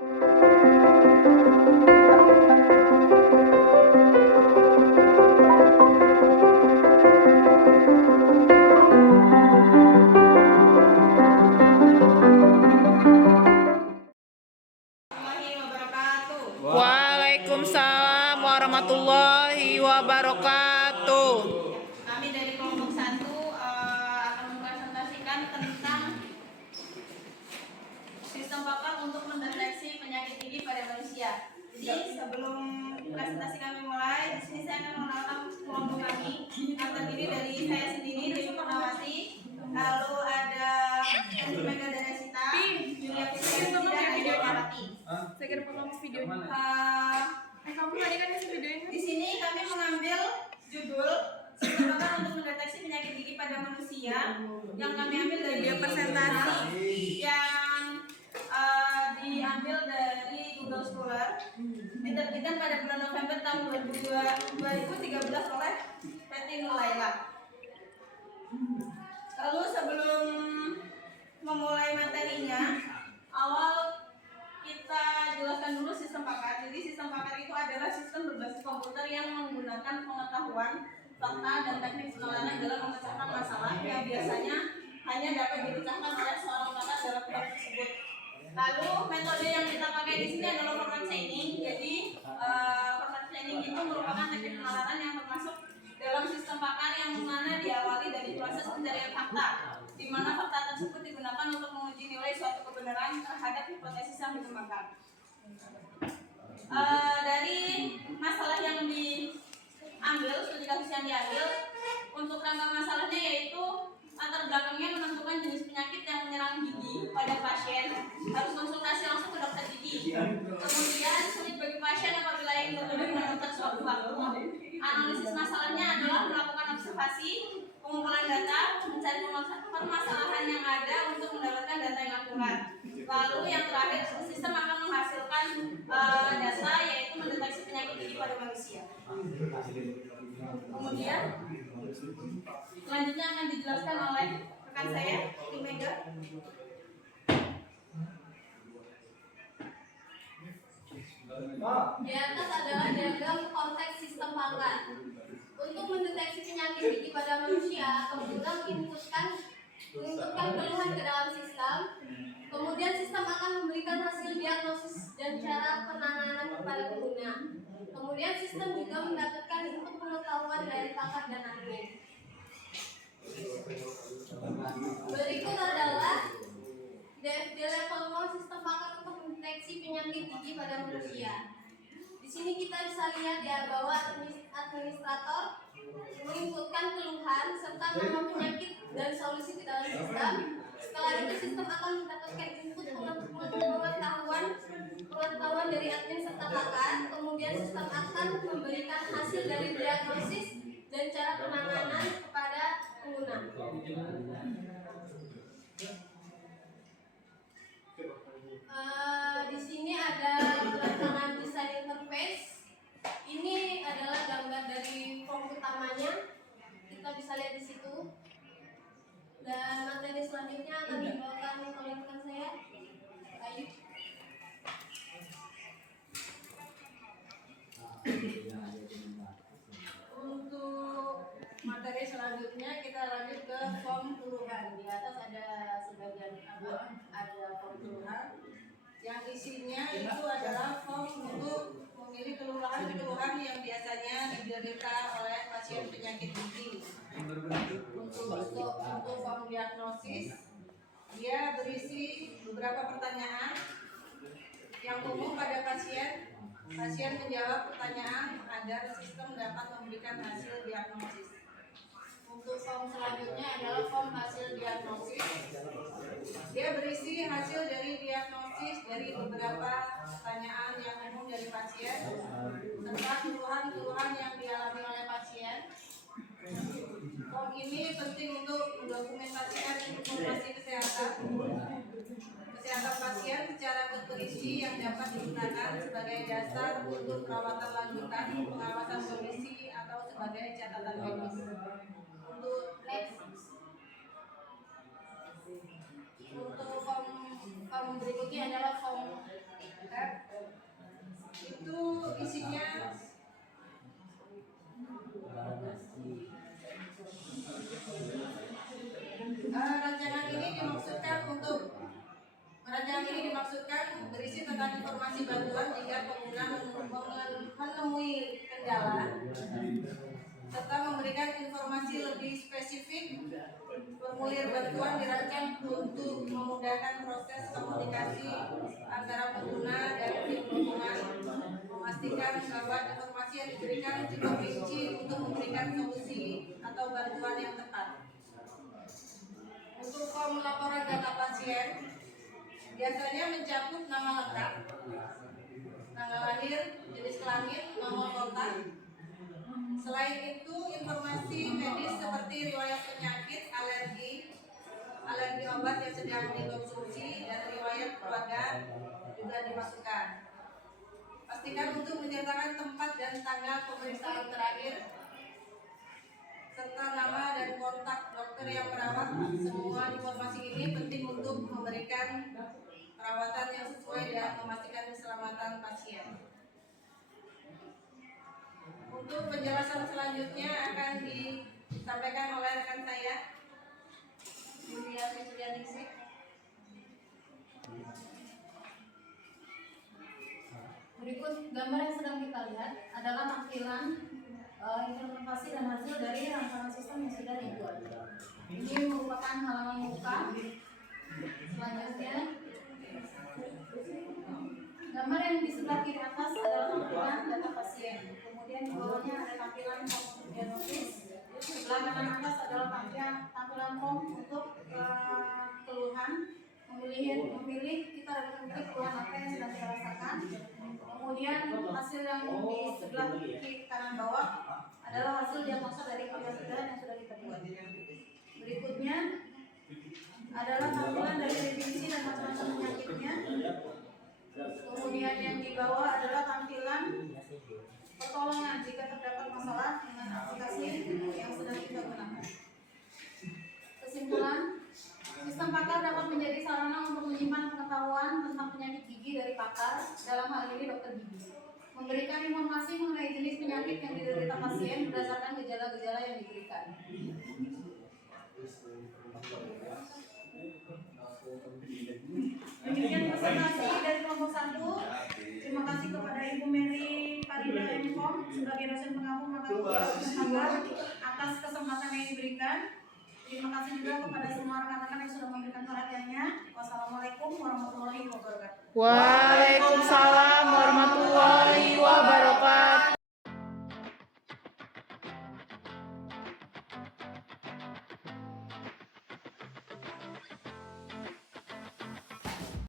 Waalaikumsalam warahmatullahi wabarakatuh. Kami dari kelompok 1 akan mempresentasikan tentang sistem pakar untuk mendeteksi penyakit gigi pada manusia. Jadi sebelum presentasi kami mulai, di sini saya akan mengenalkan kelompok kami. Yang terdiri dari saya sendiri, Dewi Purnawati, lalu ada Mega Daresita, Julia Fitri, dan Aida Nyarati. Saya kira potong videonya. Kamu tadi kan isi videonya. Di sini kami mengambil judul sistem pakar untuk mendeteksi penyakit gigi pada manusia yang kami ambil dari presentasi yang diambil dari Google Scholar, diterbitkan pada bulan November tahun 2013 oleh Peti Nulaila. Lalu sebelum memulai materinya, awal kita jelaskan dulu sistem pakar. Jadi sistem pakar itu adalah sistem berbasis komputer yang menggunakan pengetahuan, fakta, dan teknik penelitian dalam memecahkan masalah yang biasanya hanya dapat dipecahkan oleh seorang pakar dalam bidang tersebut. Lalu metode yang kita pakai di sini adalah format chaining. Jadi format chaining itu merupakan teknik penelitian yang termasuk dalam sistem pakar yang mana diawali dari proses pencarian fakta, di mana fakta tersebut digunakan untuk menguji nilai suatu kebenaran terhadap hipotesis yang dikembangkan. Dari masalah yang diambil, studi kasus yang diambil, untuk rangka masalahnya yaitu latar belakangnya menentukan jenis penyakit yang menyerang gigi pada pasien, harus konsultasi langsung ke dokter gigi. Kemudian sulit bagi pasien apabila ingin lebih menemukan suatu waktu. Analisis masalahnya adalah melakukan observasi, pengumpulan data, mencari permasalahan yang ada untuk mendapatkan data yang akurat. Lalu yang terakhir, sistem akan menghasilkan data yaitu mendeteksi penyakit gigi pada manusia. Kemudian selanjutnya akan dijelaskan oleh rekan saya, Mega. Di atas adalah diagram konteks sistem pakar. Untuk mendeteksi penyakit gigi pada manusia, pengguna menginputkan keluhan ke dalam sistem. Kemudian sistem akan memberikan hasil diagnosis dan cara penanganan kepada pengguna. Kemudian sistem juga mendapatkan input pengetahuan dari pakar dan admin. Berikut adalah DFD level 0 sistem pakar untuk mendeteksi penyakit gigi pada manusia. Di sini kita bisa lihat ya bahwa administrator menginputkan keluhan serta nama penyakit dan solusi ke dalam sistem. Setelah itu sistem akan mendapatkan input pengetahuan dari admin serta pakar. Kemudian sistem akan memberikan hasil dari diagnosis dan cara penanganan kepada pengguna. Di sini ada rancangan desain interface. Ini adalah gambar dari form utamanya. Kita bisa lihat di situ. Dan materi selanjutnya akan dibawakan oleh rekan saya, Ayu. Untuk materi selanjutnya kita lanjut ke form turunan. Di atas ada sebagian ada form turunan. Yang isinya itu adalah form untuk memilih keluhan-keluhan yang biasanya diderita oleh pasien penyakit gigi. Untuk form diagnosis, dia berisi beberapa pertanyaan yang umum pada pasien. Pasien menjawab pertanyaan agar sistem dapat memberikan hasil diagnosis. Untuk form selanjutnya adalah form hasil diagnosis. Dia berisi hasil dari diagnosis dari beberapa pertanyaan yang umum dari pasien serta keluhan-keluhan yang dialami oleh pasien. Form ini penting untuk mendokumentasikan informasi kesehatan pasien secara terperinci yang dapat digunakan sebagai dasar untuk perawatan lanjutan, pengawasan kondisi atau sebagai catatan medis. Untuk form berikutnya adalah form ini dimaksudkan berisi tentang informasi bantuan jika pengguna menemui kendala serta memberikan informasi lebih spesifik. Formulir bantuan dirancang untuk memudahkan proses komunikasi antara pengguna dan tim dukungan, memastikan bahwa informasi yang diberikan cukup rinci untuk memberikan solusi atau bantuan yang tepat. Untuk form laporan data pasien biasanya mencakup nama lengkap, tanggal lahir, jenis kelamin, nomor kontak. Selain itu, informasi medis seperti riwayat penyakit, alergi obat yang sedang dikonsumsi, dan riwayat keluarga juga dimasukkan. Pastikan untuk menyertakan tempat dan tanggal pemeriksaan terakhir serta nama dan kontak dokter yang merawat. Semua informasi ini penting untuk memberikan perawatan yang sesuai dan memastikan keselamatan pasien. Untuk penjelasan selanjutnya akan disampaikan oleh rekan saya, Yulia Fitrianingsih. Berikut gambar yang sedang kita lihat adalah tampilan implementasi dan hasil dari rancangan sistem yang sudah dibuat. Ini merupakan halaman muka. Selanjutnya, gambar yang di sebelah kiri atas adalah tampilan data pasien. Kemudian di bawahnya ada tampilan form diagnosis. Sebelah kanan atas adalah tampilan form untuk keluhan. Memilih kita dapat memilih keluhan apa yang sedang kita rasakan. Kemudian hasil yang di sebelah kiri kanan bawah adalah hasil diagnosa dari gejala yang sudah kita buat. Berikutnya adalah tampilan dari definisi dan macam-macam penyakitnya. Kemudian yang di bawah adalah tampilan pertolongan jika terdapat masalah dengan aplikasi yang sedang kita gunakan. Kesimpulan, sistem pakar dapat menjadi sarana untuk menyimpan pengetahuan tentang penyakit gigi dari pakar, dalam hal ini dokter gigi. Memberikan informasi mengenai jenis penyakit yang diderita pasien berdasarkan gejala-gejala yang diberikan. Demikian presentasi dari kelompok 1. Terima kasih kepada Ibu Mary Farida M.Com sebagai dosen pengampu mata kuliah pakar atas kesempatan yang diberikan. Terima kasih juga kepada semua rekan-rekan yang sudah memberikan perhatiannya. Wassalamualaikum warahmatullahi wabarakatuh. Waalaikumsalam